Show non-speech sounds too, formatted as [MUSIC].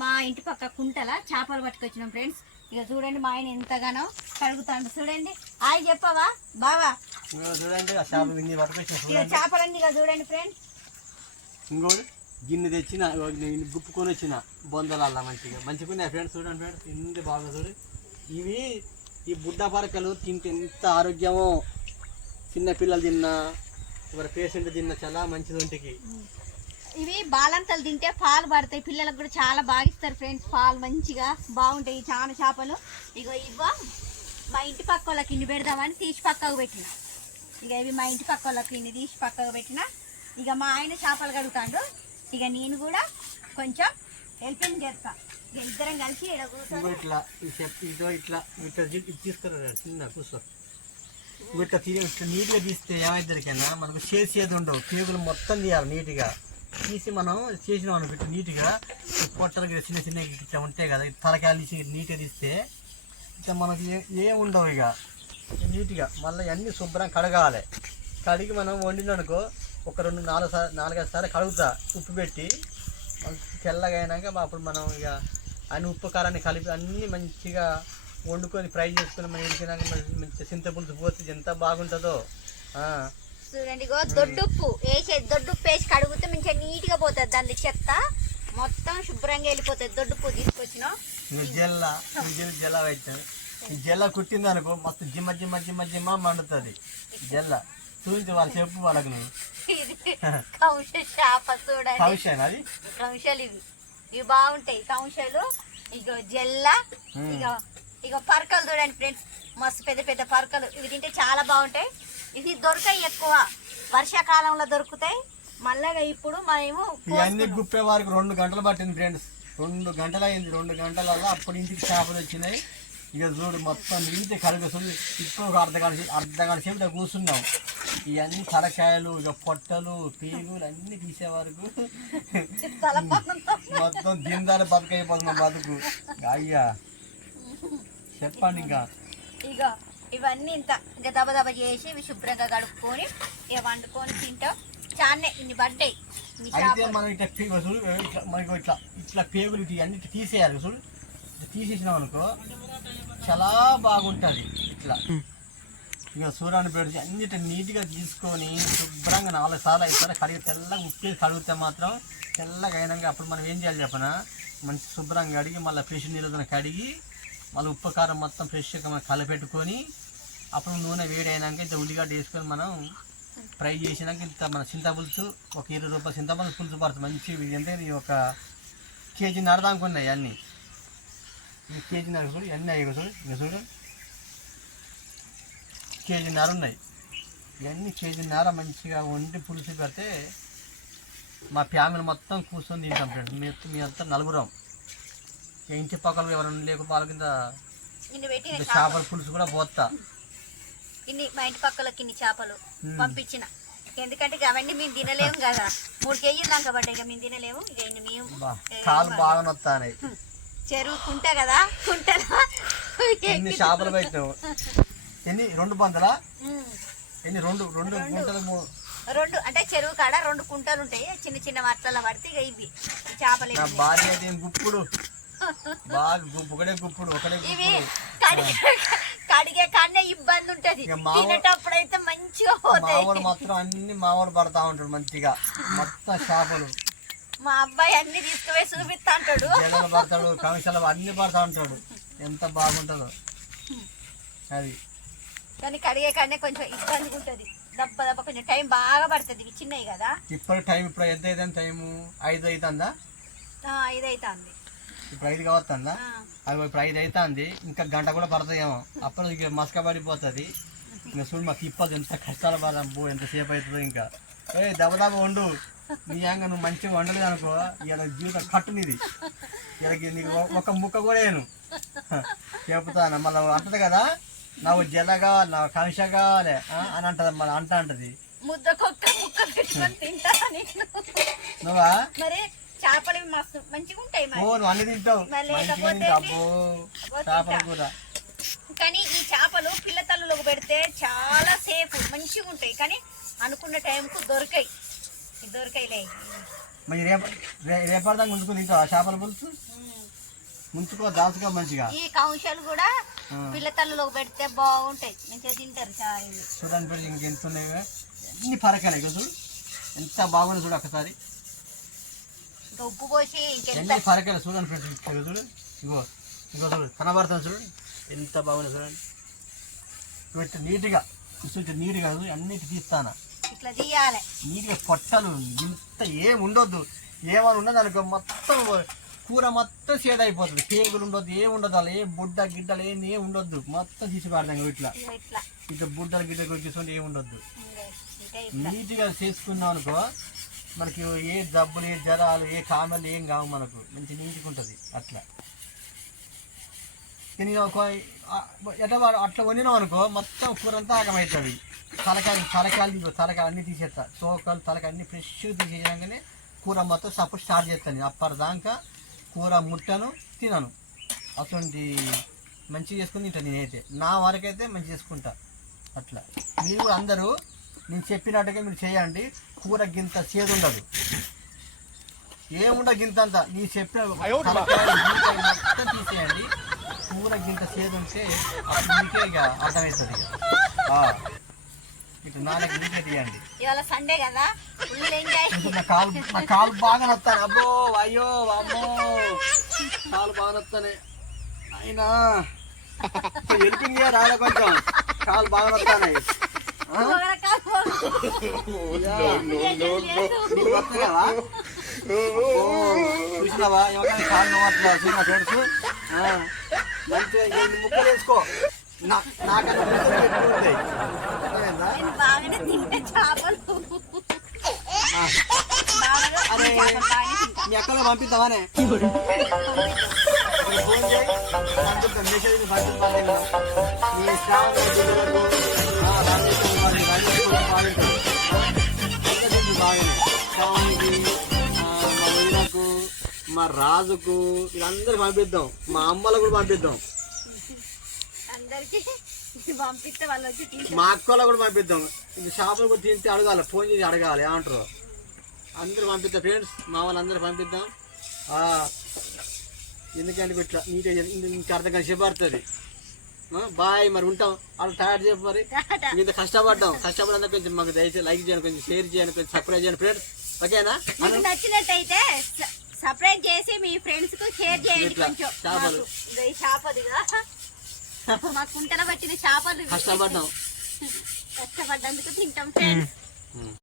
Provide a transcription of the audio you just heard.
మా ఇంటి పక్క కుంటల చేపలు పట్టుకొచ్చినాం ఫ్రెండ్స్. ఇక చూడండి మా ఆయన ఎంతగానో కడుగుతాడు. చూడండి. ఆయన చెప్పవా? బావా? చూడండి ఆ చేపలు ఇన్ని పట్టుకొచ్చిన ఇక చూడండి. చేపలన్నీ ఇక చూడండి ఫ్రెండ్స్. ఇంకోటి గిన్నె తెచ్చిన గుప్పుకొని వచ్చిన బొందలల్లా మంచిగా. మంచిగా ఉన్నాయి ఫ్రెండ్స్? చూడండి ఫ్రెండ్స్ ఇంత బాగా చూడు. ఇవి ఈ బుడ్డ పరకలు తింటే ఎంత ఆరోగ్యమో. చిన్న పిల్లలు తిన్నా ఎవరి పేషెంట్ తిన్నా చాలా మంచిది ఒంటికి. ఇవి బాలంతలు తింటే పాలు పడతాయి. పిల్లలకు కూడా చాలా బాగా ఇస్తారు ఫ్రెండ్స్ పాలు మంచిగా బాగుంటాయి చాలా చేపలు. ఇగో ఇవ్వ. మా ఇంటి పక్క వాళ్ళకి ఇన్ని పెడదామని తీసి పక్కకు పెట్టిన. ఇక ఇవి మా ఇంటి పక్క వాళ్ళకి ఇన్ని తీసి పక్కకు పెట్టిన. ఇక మా ఆయన చేపలు కడుగుతాడు. ఇక నేను కూడా కొంచెం హెల్పింగ్ చేస్తా. ఇక ఇద్దరం కలిసి ఇట్లా ఇదో ఇట్లా ఇట్లా తీసుకురా చిన్న కూర్చో. ఇట్లా ఇట్లా నీట్గా తీస్తే ఏమైద్దరికైనా మనకు చేసేది ఉండవు. పేగులు మొత్తం తీయాలి నీట్గా. తీసి మనం చేసినాం అనుకుంటే నీట్గా ఈ పొట్టలు చిన్న చిన్న ఇట్లా ఉంటాయి కదా. తలకాయలు తీసి నీట్గా తీస్తే ఇట్లా మనకి ఏ- ఉండవు ఇక. నీట్గా మళ్ళీ అన్నీ శుభ్రం కడగాలి. కడిగి మనం వండిననుకో ఒక రెండు నాలుగు సార్లు నాలుగైదు సార్లు కడుగుతా. ఉప్పు పెట్టి తెల్లగా అయినాక అప్పుడు మనం ఇక అన్ని ఉప్పు కారాన్ని కలిపి అన్నీ మంచిగా వండుకొని ఫ్రై చేసుకొని మనం వెళ్ళినాక మంచి- చింతపులుసు పోతే ఎంత బాగుంటుందో. చూడండి ఇగో దొడ్డుప్పు. వేసే దొడ్డుప్పు వేసి కడుగుతే మంచిగా నీట్గా పోతుంది దాని చెత్త. మొత్తం శుభ్రంగా వెళ్ళిపోతుంది. దొడ్డుప్పు తీసుకొచ్చినాం. జల్ల జల్ల అవుతుంది ఈ జల్ల కుట్టింది అనుకో మస్తు జిమ్మ జిమ్మ జిమ్మ జిమ్మ మండుతుంది. జల్ల. చూపించి వాళ్ళు చెప్పు వాళ్ళకు. నువ్వు కంశ చేప చూడండి. అది? కంశాలు ఇవి. ఇవి బాగుంటాయి. కంశాలు ఇక జల్ల. ఇక ఇక పరకలు చూడండి ఫ్రెండ్స్. మస్తు పెద్ద పెద్ద పరకలు. ఇవి తింటే చాలా బాగుంటాయి. ఇవి దొరకాయి ఎక్కువ. వర్షాకాలంలో దొరుకుతాయి. మళ్ళా ఇప్పుడు మేము ఇవన్నీ గుప్పే వారికి రెండు గంటలు పట్టింది ఫ్రెండ్స్ రెండు గంటలు అయింది రెండు గంటలలో అప్పుడు ఇంటికి చేపలు వచ్చినాయి. ఇక చూడు మొత్తం కడుగు చూడు ఇప్పుడు ఒక అర్ధ గంట అర్ధ గంట సేపు కూర్చున్నాం. ఇవన్నీ తలకాయలు ఇక పొట్టలు పీగులు అన్నీ తీసే వరకు మొత్తం దీనిదారి బతుకైపోతున్నాం బతుకు. అయ్యా. చెప్పండి ఇంకా. ఇక ఇవన్నీ ఇంత ఇంకా దబ దబ చేసి ఇవి శుభ్రంగా కడుక్కొని ఇక వండుకొని తింటాం. చానే ఇన్ని పడ్డాయి. అయితే. మనం ఇట్లా చూడు ఇట్లా మనకి ఇట్లా ఇట్లా పేగులు ఇటు అన్ని తీసేయాలి చూడు. తీసేసినాం అనుకో చాలా బాగుంటుంది ఇట్లా. ఇక సూర్యాన్ని పెడితే అన్నిటి నీట్గా తీసుకొని శుభ్రంగా నాలుగు సార్లు ఐదు సార్లు కడిగి తెల్లగా ఉప్పి కడిగితే మాత్రం తెల్లగా అయినాక అప్పుడు మనం ఏం చేయాలి చెప్పనా? మంచి శుభ్రంగా కడిగి మళ్ళీ ఫ్రెష్ నీళ్ళతో కడిగి మళ్ళీ ఉప్పు కారం మొత్తం ఫ్రెష్గా మనం కలపెట్టుకొని అప్పుడు నూనె వేడి అయినాక ఇంత ఉల్లిగడ్డ వేసుకొని మనం ఫ్రై చేసినాక ఇంత మన చింతపులుసు ఒక ఇరవై రూపాయలు చింతపులుసు పులుసు పడుతుంది. మంచి ఇది ఇది ఒక కేజీ నరదానుకున్నాయి అన్నీ. ఈ కేజీ నర చూడు ఇవన్నీ అయ్యి చూడు ఇంకా చూడు కేజీ నర ఉన్నాయి. ఇవన్నీ కేజీ నర మంచిగా వండి పులుసు పెడితే మా ఫ్యామిలీ మొత్తం కూర్చొని తింటాం ఫ్రెండ్స్. మీ మీ అంతా నలుగురం. ఇంటి పక్కన ఎవరైనా లేకపోతే వాళ్ళ కింద ఇన్ని పెట్టిన ఇంత చేపలు చేపల పులుసు కూడా పోతా ఇన్ని మా ఇంటి పక్కలకి ఇన్ని చేపలు మ్మ్. పంపించిన. ఎందుకంటే ఇక అవన్నీ మేము తినలేము కదా. మూడు కేజీలు దాకా పడ్డాయి. ఇక మేము తినలేము. ఇక ఇన్ని మేము బా ఏ, కాలు మరి. బాగా నొత్తాయి చెరువు కుంట కదా. కుంటలా ఎన్ని చేపలు పెట్టినావు? [LAUGHS] ఎన్ని? రెండు మ్మ్. ఎన్ని? రెండు రెండు గుంటలు మూ- రెండు. అంటే చెరువు కాడ రెండు కుంటలు ఉంటాయి. చిన్న చిన్న వట్టల పడితే ఇక ఇవి. ఈ చేపలు నా ఇవి. భార్య అయితే ఏం గుప్పుడు. బాగా గుప్పు ఒకటే గుప్పుడు ఒకటే ఇవి కడిగే కడిగే కన్నా ఇబ్బంది ఉంటది. తినేటప్పుడు అయితే మంచిగా మావాడు మాత్రం అన్ని మావాడు పడతా ఉంటాడు మంచిగా. మొత్తం చేపలు. మా అబ్బాయి అన్ని తీసుకుపోయి చూపిస్తా అంటాడు. జడలు పడతాడు కంశాలు అన్ని పడతా ఉంటాడు. ఎంత బాగుంటుందో. అది. కానీ కడిగే కన్నా కొంచెం ఇబ్బంది ఉంటది. దెబ్బ దెబ్బ కొంచెం టైం బాగా పడుతుంది. ఇవి చిన్నవి కదా. ఇప్పుడు టైం ఇప్పుడు ఎంత అయితే టైము? ఐదు అవుతుందా ఆ, ఇదైతే అంది ఇప్పుడు ఐదు కావస్తుందా అది ఇప్పుడు ఐదు అవుతుంది ఇంకా గంట కూడా పడుతుందేమో అప్పుడు ఇక మసక పడిపోతుంది ఇంకా చూడు మాకు ఇప్పదు ఎంత కష్టాలు పడదాం బో ఎంతసేపు అవుతుందో ఇంకా. ఏ దెబ్బ దెబ్బ వండు. నీ యాంగా నువ్వు మంచిగా వండలేదు అనుకో ఇలా జీవితం కట్టు నీది ఇలా నీకు ఒక ముక్క కూడా వేయను. చెప్తాను మళ్ళీ అంటది కదా నాకు జల కావాలి నాకు కంశ కావాలి అని అంటది మళ్ళీ అంట అంటది. ముద్దకొక్క ముక్క పెట్టుకొని తింటా నేను నువ్వా? మరి చేపలు మస్తు మంచిగా ఉంటాయి ఓ నువ్వు అన్ని తింటావు. మరి మంచిగా లేకపోతే తింటావు అబ్బో. అబ్బో, చేపల తింటా. కూర. కానీ ఈ చేపలు పిల్ల తల్లులకు పెడితే చాలా సేఫ్ మంచిగా ఉంటాయి. కానీ అనుకున్న టైంకు దొరకాయి. దొరకాయిలే. మరి రేప రే- రేపటి దాకా తింటావు చేపల పులుసు? ముంచుకో మంచిగా. ఈ కౌశలు కూడా ఆ. పిల్ల తల్లులో పెడితే బాగుంటాయి. మంచిగా తింటారు చాలా. చూడండి ఇంకెంత ఉన్నాయి. అన్ని పరకాలి కదా చూడు. ఎంత బాగుంది చూడు ఒకసారి. ఇంకా ఉప్పు పోసి ఇంకెంత ఎన్ని పరకాలి చూడండి ఫ్రెండ్స్ చూడు ఇగో ఇగో చూడు కనబడుతుంది చూడు ఎంత బాగుంది చూడండి. నీట్గా ఇట్లా నీట్గా అన్నిటి తీస్తాను. ఇట్లా తీయాలి. నీట్గా పొట్టలు ఇంత ఏం ఉండొద్దు. ఏమైనా ఉన్నది అనుకో మొత్తం కూర మొత్తం సేద అయిపోతుంది. పేగులు ఉండొద్దు ఏం ఉండదు అలా ఏ బుడ్డ గిడ్డలు ఏం ఏం ఉండొద్దు. మొత్తం తీసి పాడదాం ఇట్లా. ఇట్లా. బుడ్డలు గిడ్డలు చూసుకుంటే ఏం ఉండొద్దు. నీట్గా చేసుకున్నాం అనుకో మనకి ఏ జబ్బులు ఏ జ్వరాలు ఏ కామెలు ఏం కావు మనకు. మంచి నీటిగా ఉంటుంది అట్లా. కానీ ఒక ఎట్లా అట్లా వండినాం అనుకో మొత్తం కూర అంతా ఆగమవుతుంది తలకాయలు తలకాయలు తీసుకో తలకాయలు అన్నీ తీసేస్తా. తోకలు తలకాయ అన్నీ ఫ్రెష్ తీసేయగానే కూర మొత్తం సపోర్ట్ స్టార్ట్ చేస్తాను. అప్పటిదాకా కూర ముట్టను తినను. అటువంటి మంచిగా చేసుకుని తింటాను నేనైతే. నా వరకైతే మంచి చేసుకుంటా. అట్లా. మీరు కూడా అందరూ నేను చెప్పినట్టుగా మీరు చేయండి. కూర గింత చేదు ఉండదు ఏముండ గింత అంత నీ చెప్పిన మొత్తం తీసేయండి కూర గింత చేదు ఉంటే అప్పుడు మీకే ఇక అర్థమవుతుంది ఇక ఆ. ఇటు నాన్నకి మీకే తీయండి ఇవాళ సండే కదా ఫుల్ ఎంజాయ్ కొంచెం నా కాలు నా కాలు బాగా నొత్తాను అబ్బో అయ్యో అమ్మో కాలు బాగా నొత్తానే అయినా హెల్పింగ్ రాలే కొంచెం కాలు బాగా నొత్తానాయి చూసినావా ఎవరైనా కాలు నవ్వట్లా చూసిన ఫ్రెండ్స్ మంచిగా ముక్కలు వేసుకో నా నాకన్నా ఉంటాయి అరే. మీ అక్కలో పంపిద్దామనే ఫోన్ చేయి మెసేజ్ మీ బాగానే మా వదినకు మా రాజుకు వీళ్ళందరూ పంపిద్దాం మా అమ్మలకు కూడా పంపిద్దాం మా అక్కలకు కూడా పంపిద్దాం ఇది షాపులు కూడా తింటే అడగాలి ఫోన్ చేసి అడగాలి ఏమంటారు అందరూ పంపిద్దాం ఫ్రెండ్స్ మా వాళ్ళందరూ పంపిద్దాం ఎందుకంటే ఇట్లా చేసి- ఇంక అర్థం కలిసి చెప్పడుతుంది బాయ్ మరి ఉంటాం. అలా తయారు చేయకు మరి. ఇంత కష్టపడ్డాం. కష్టపడంతా కొంచెం మాకు దయచేసి లైక్ చేయండి కొంచెం షేర్ చేయండి కొంచెం సబ్స్క్రైబ్ చేయండి ఫ్రెండ్స్ ఓకేనా మీకు నచ్చినట్టయితే సపరేట్ చేసి మీ ఫ్రెండ్స్కు షేర్ చేయండి కొంచెం. చేపలు. మాకు. ఇదో ఈ చేపదిగా. మా కుంటల పట్టిన చేపలు. కష్టపడ్డాం. కష్టపడ్డందుకు తింటాం ఫ్రెండ్స్